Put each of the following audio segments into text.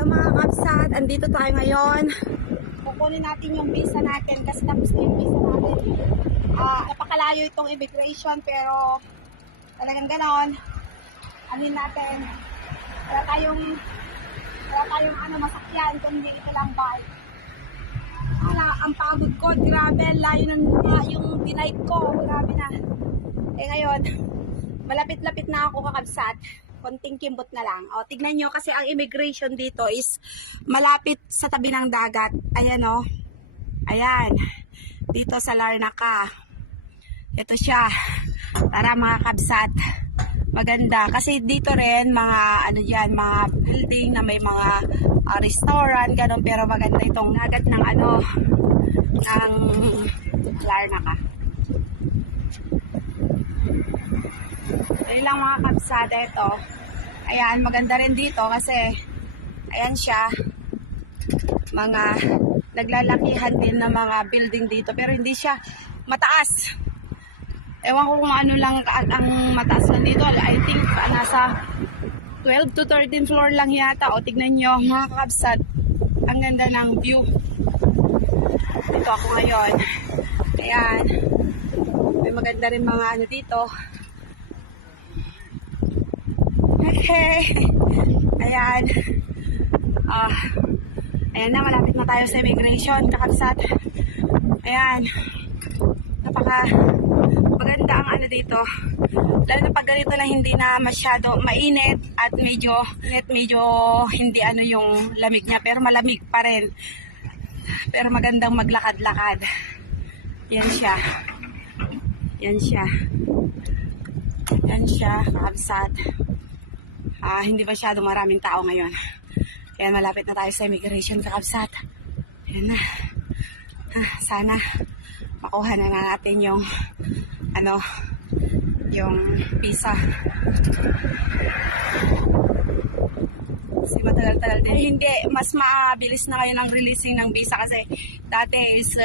Hello mga kapsat, andito tayo ngayon. Kukunin natin yung visa natin kasi tapos na yung visa natin. Napakalayo itong immigration pero talagang ganon. Anin natin, wala tayong masakyan kung hindi ito lang bike. Ang pagod ko, grabe, layo na yung denied ko, grabe na. Ngayon, malapit-lapit na ako kakabsat. Konting kimbot na lang. O, tignan nyo kasi ang immigration dito is malapit sa tabi ng dagat. Ayan o. Ayan. Dito sa Larnaca. Ito siya. Tara mga kabsat. Maganda. Kasi dito rin mga mga building na may mga restaurant, ganun. Pero maganda itong dagat ng ng Larnaca. Ayun lang mga kabsada ito. Ayan, maganda rin dito kasi ayan siya. Mga naglalakihan din na mga building dito pero hindi siya mataas. Ewan ko kung ano lang ang mataas lang dito. I think nasa 12 to 13 floor lang yata. O tignan nyo mga kabsat. Ang ganda ng view. Ito ako ngayon. Ayan. May maganda rin mga dito. Hey. Ayan. Ayan na, malapit na tayo sa immigration, kakabsat. Ayan. Maganda ang dito. Lalo na pag ganito na hindi na masyado mainit at medyo hindi yung lamig niya. Pero malamig pa rin. Pero magandang maglakad-lakad. Yan siya. Yan siya. Yan siya, kakabsat. Hindi masyado maraming tao ngayon. Kaya malapit na tayo sa immigration, kakabsat. Ayan na. Sana makuha na natin yung yung visa. Kasi matagal-tagal din. Hindi, mas mabilis na ngayon ang releasing ng visa kasi dati is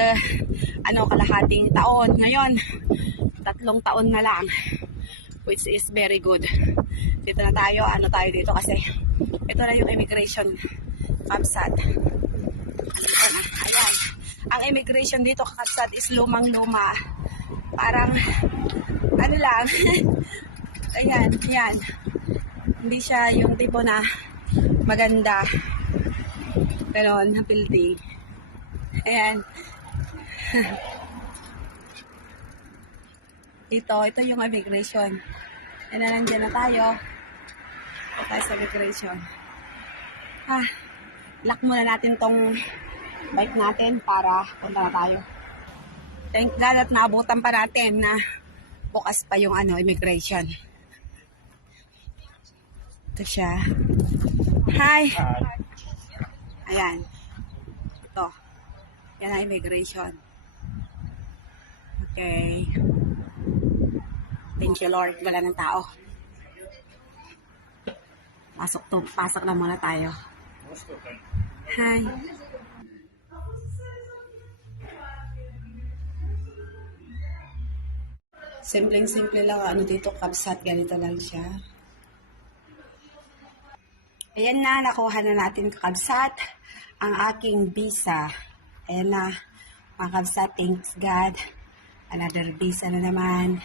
kalahating taon. Ngayon, 3 taon na lang. Which is very good. Dito na tayo, tayo dito kasi ito na yung immigration kabsat. Dito na, ayan. Ang immigration dito kabsat is lumang-luma. Parang, lang. Ayan, yan. Hindi siya yung tipo na maganda. Ganon, na building. Ayan. Ito yung immigration. And nandiyan na tayo. Ito tayo sa immigration. Lock muna natin tong bike natin para punta na tayo. Thank God at naabutan pa natin na bukas pa yung immigration. Ito siya. Hi! Ayan. Ito. Yan ang immigration. Okay. Thank you Lord, wala ng tao. Pasok na muna tayo. Hi. Simpleng-simple lang dito kabsat, ganito lang siya. Ayan na, nakuha na natin kabsat ang aking visa. Ayan na, mga kabsat, thanks God. Another visa na naman.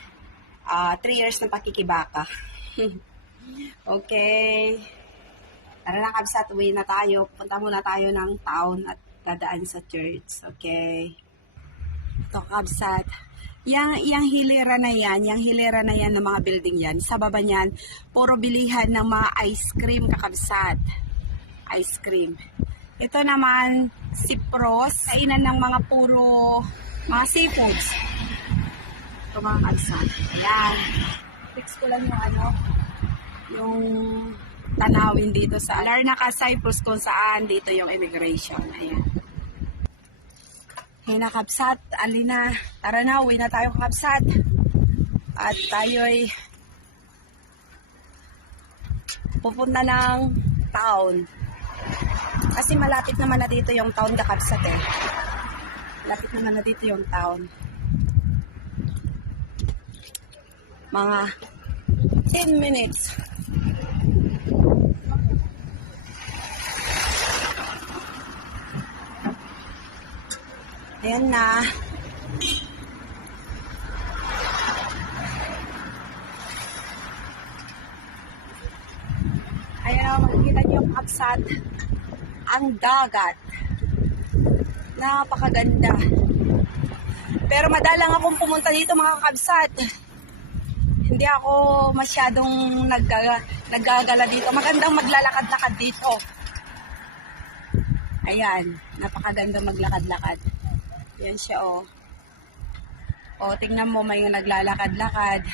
3 years na pakikibaka. Okay. Tara na kabsat, uwi na tayo. Punta muna tayo ng town at dadaan sa church. Okay. Ito kabsat. Yang hilera na yan ng mga building yan. Sa baba niyan, puro bilihan ng mga ice cream kakabsat. Ice cream. Ito naman, Cyprus. Kainan ng mga puro mga seafoods. Ito mga kabsat. Ayan. Fix ko lang yung tanawin dito sa Larnaca, Cyprus kung saan dito yung immigration. Ayan. Ayan na kabsat. Alina. Tara na. Uwi na tayo kabsat. At tayo'y pupunta ng town. Kasi malapit naman na dito yung town kakabsat eh. Malapit naman na dito yung town. Mga 10 minutes. Ayan na. Ayan na, makikita niyo yung kapsat. Ang dagat. Napakaganda. Pero madalang akong pumunta dito mga kabsat. Hindi ako masyadong naggagala dito. Magandang maglalakad-lakad dito. Ayan, napakaganda maglakad-lakad. Yan siya oh. O, tingnan mo may naglalakad-lakad.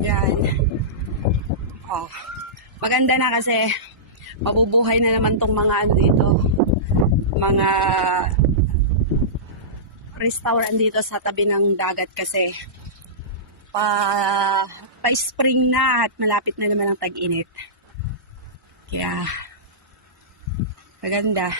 Yan. Oh, maganda na kasi mabubuhay na naman tong mga ano dito. Mga restaurant dito sa tabi ng dagat kasi pa-spring na at malapit na naman ang tag-init. Kaya maganda.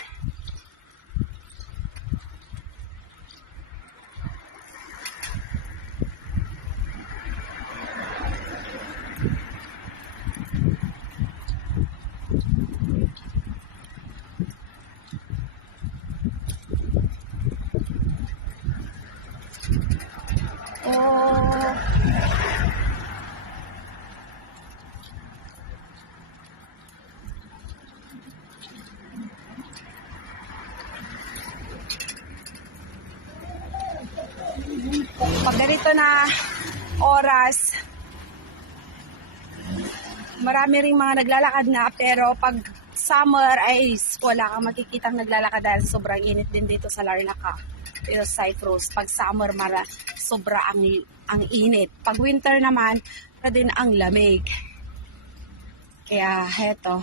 Oh. Pag ganito na oras, marami ring mga naglalakad na, pero pag summer ay wala kang makikitang naglalakad dahil sobrang init din dito sa Larnaca. Dito sa Cyprus, pag summer sobra ang init. Pag winter naman, din ang lamig. Kaya heto,